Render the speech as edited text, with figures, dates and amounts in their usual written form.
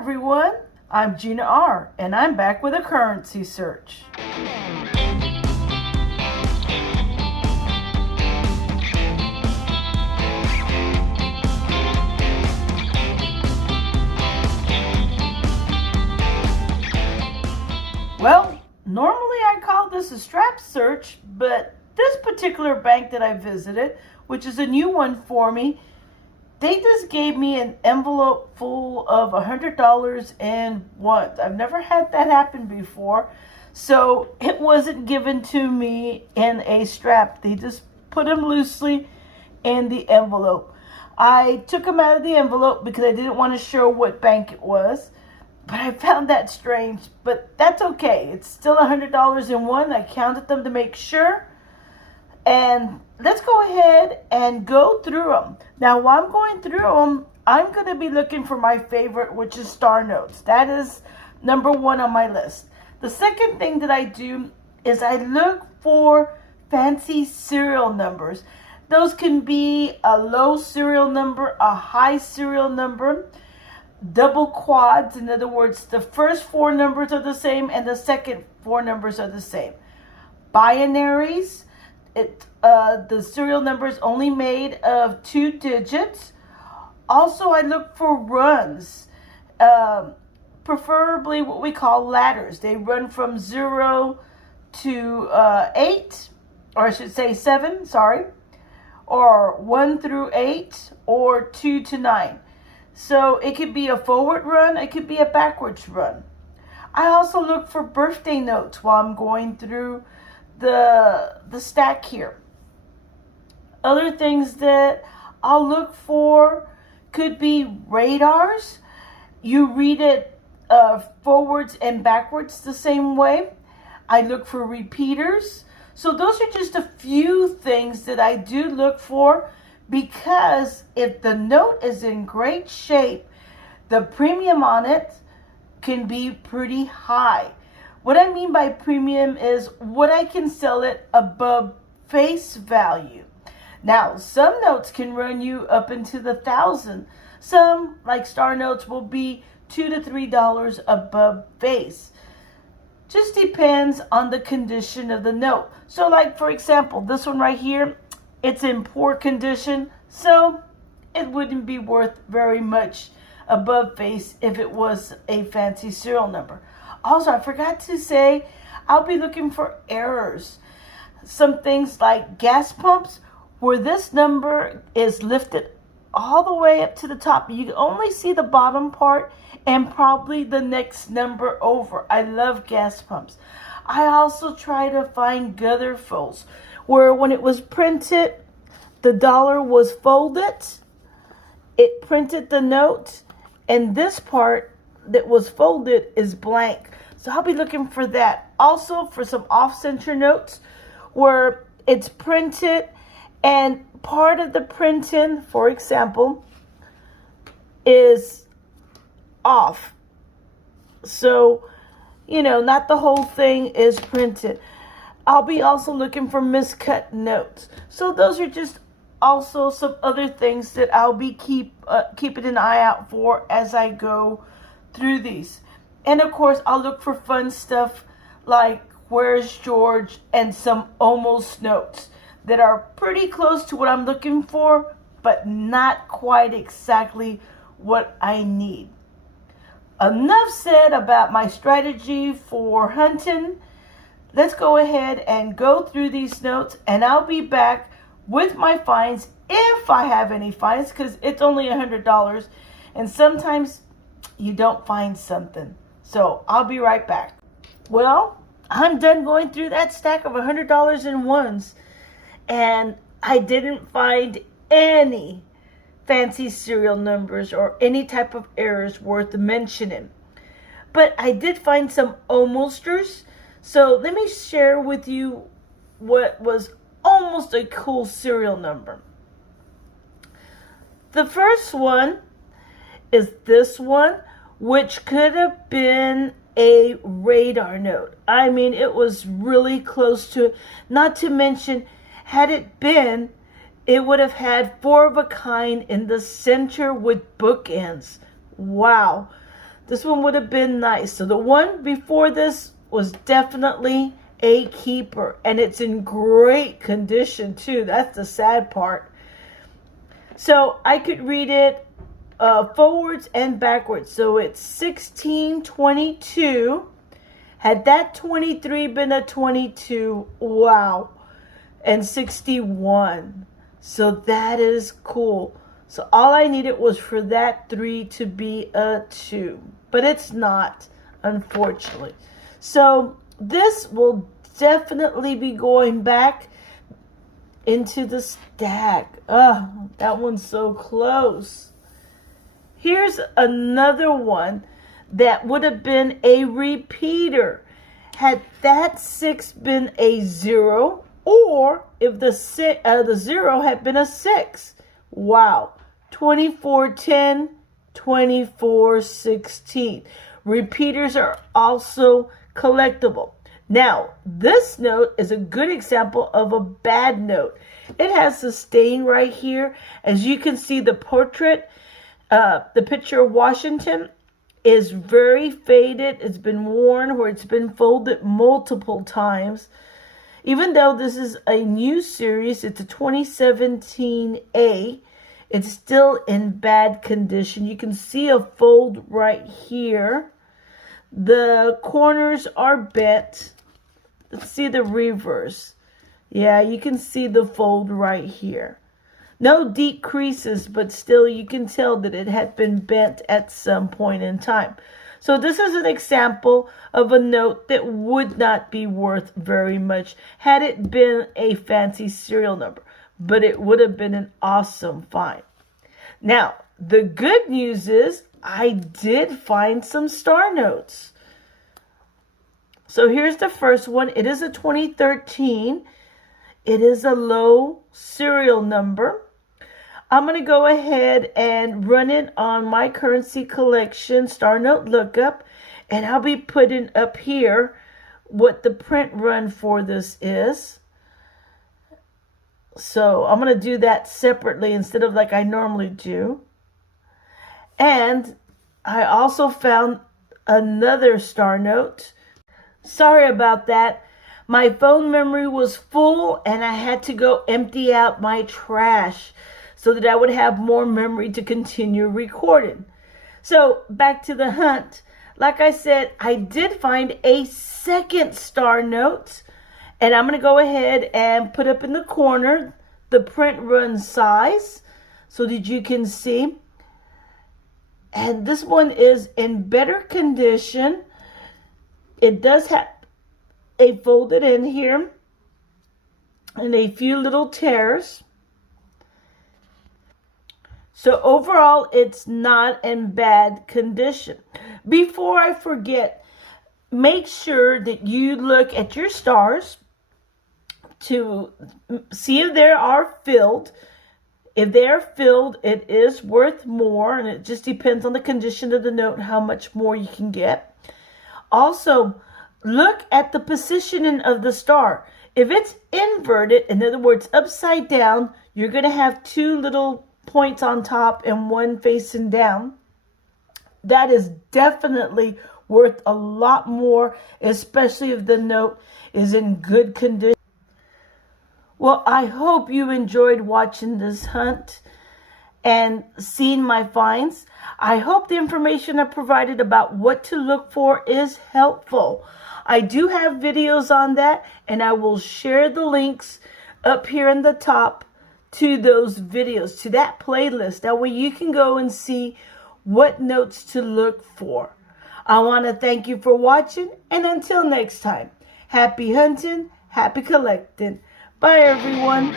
everyone, I'm Gina R, and I'm back with a currency search. Well, normally I call this a strap search, but this particular bank that I visited, which is a new one for me, they just gave me an envelope full of $100 in ones. I've never had that happen before. So it wasn't given to me in a strap. They just put them loosely in the envelope. I took them out of the envelope because I didn't want to show what bank it was. But I found that strange. But that's okay. It's still $100 in one. I counted them to make sure. And let's go ahead and go through them. Now, while I'm going through them, I'm going to be looking for my favorite, which is star notes. That is number one on my list. The second thing that I do is I look for fancy serial numbers. Those can be a low serial number, a high serial number, double quads. In other words, the first four numbers are the same and the second four numbers are the same. Binaries. The serial number is only made of 2 digits. Also, I look for runs, preferably what we call ladders. They run from 0 to 8, or I should say 7, sorry, or 1 through 8, or 2 to 9. So it could be a forward run, it could be a backwards run. I also look for birthday notes while I'm going through the stack here. Other things that I'll look for could be radars. You read it forwards and backwards the same way. I look for repeaters. So those are just a few things that I do look for, because if the note is in great shape, the premium on it can be pretty high. What I mean by premium is what I can sell it above face value. Now, some notes can run you up into the $1,000. Some, like star notes, will be $2 to $3 above face. Just depends on the condition of the note. So, like for example, this one right here, it's in poor condition, so it wouldn't be worth very much above face if it was a fancy serial number. Also, I forgot to say, I'll be looking for errors. Some things like gas pumps, where this number is lifted all the way up to the top. You can only see the bottom part and probably the next number over. I love gas pumps. I also try to find gutter folds, where when it was printed, the dollar was folded. It printed the note, and this part that was folded is blank. So I'll be looking for that. Also for some off-center notes where it's printed and part of the printing, for example, is off. So, not the whole thing is printed. I'll be also looking for miscut notes. So those are just also some other things that I'll be keeping an eye out for as I go through these. And of course, I'll look for fun stuff like Where's George and some almost notes that are pretty close to what I'm looking for, but not quite exactly what I need. Enough said about my strategy for hunting. Let's go ahead and go through these notes, and I'll be back with my finds if I have any finds, because it's only $100 and sometimes you don't find something. So I'll be right back. Well, I'm done going through that stack of $100 in ones, and I didn't find any fancy serial numbers or any type of errors worth mentioning. But I did find some almosters. So let me share with you what was almost a cool serial number. The first one is this one, which could have been a radar note. I mean, it was really close to it. Not to mention, had it been, it would have had 4 of a kind in the center with bookends. Wow. This one would have been nice. So the one before this was definitely a keeper, and it's in great condition too. That's the sad part. So I could read it forwards and backwards. So it's 1622. Had that 23 been a 22, wow. And 61. So that is cool. So all I needed was for that 3 to be a 2. But it's not, unfortunately. So this will definitely be going back into the stack. That one's so close. Here's another one that would have been a repeater. Had that 6 been a 0, or if the 0 had been a 6. Wow. 2410, 2416. Repeaters are also collectible. Now, this note is a good example of a bad note. It has the stain right here. As you can see, the portrait, the picture of Washington is very faded. It's been worn where it's been folded multiple times. Even though this is a new series, it's a 2017A, it's still in bad condition. You can see a fold right here. The corners are bent. Let's see the reverse. Yeah, you can see the fold right here. No deep creases, but still you can tell that it had been bent at some point in time. So this is an example of a note that would not be worth very much had it been a fancy serial number, but it would have been an awesome find. Now, the good news is I did find some star notes. So here's the first one. It is a 2013. It is a low serial number. I'm going to go ahead and run it on my currency collection star note lookup, and I'll be putting up here what the print run for this is. So I'm going to do that separately instead of like I normally do. And I also found another star note. Sorry about that. My phone memory was full and I had to go empty out my trash so that I would have more memory to continue recording. So back to the hunt. Like I said, I did find a second star note, and I'm going to go ahead and put up in the corner the print run size so that you can see. And this one is in better condition. It does have a folded in here and a few little tears. So overall, it's not in bad condition. Before I forget, make sure that you look at your stars to see if they are filled. If they're filled, it is worth more, and it just depends on the condition of the note, how much more you can get. Also, look at the positioning of the star. If it's inverted, in other words, upside down, you're going to have two little points on top and one facing down. That is definitely worth a lot more, especially if the note is in good condition. Well, I hope you enjoyed watching this hunt and seeing my finds. I hope the information I provided about what to look for is helpful. I do have videos on that, and I will share the links up here in the top to those videos, to that playlist. That way you can go and see what notes to look for. I want to thank you for watching, and until next time, happy hunting, happy collecting. Bye, everyone.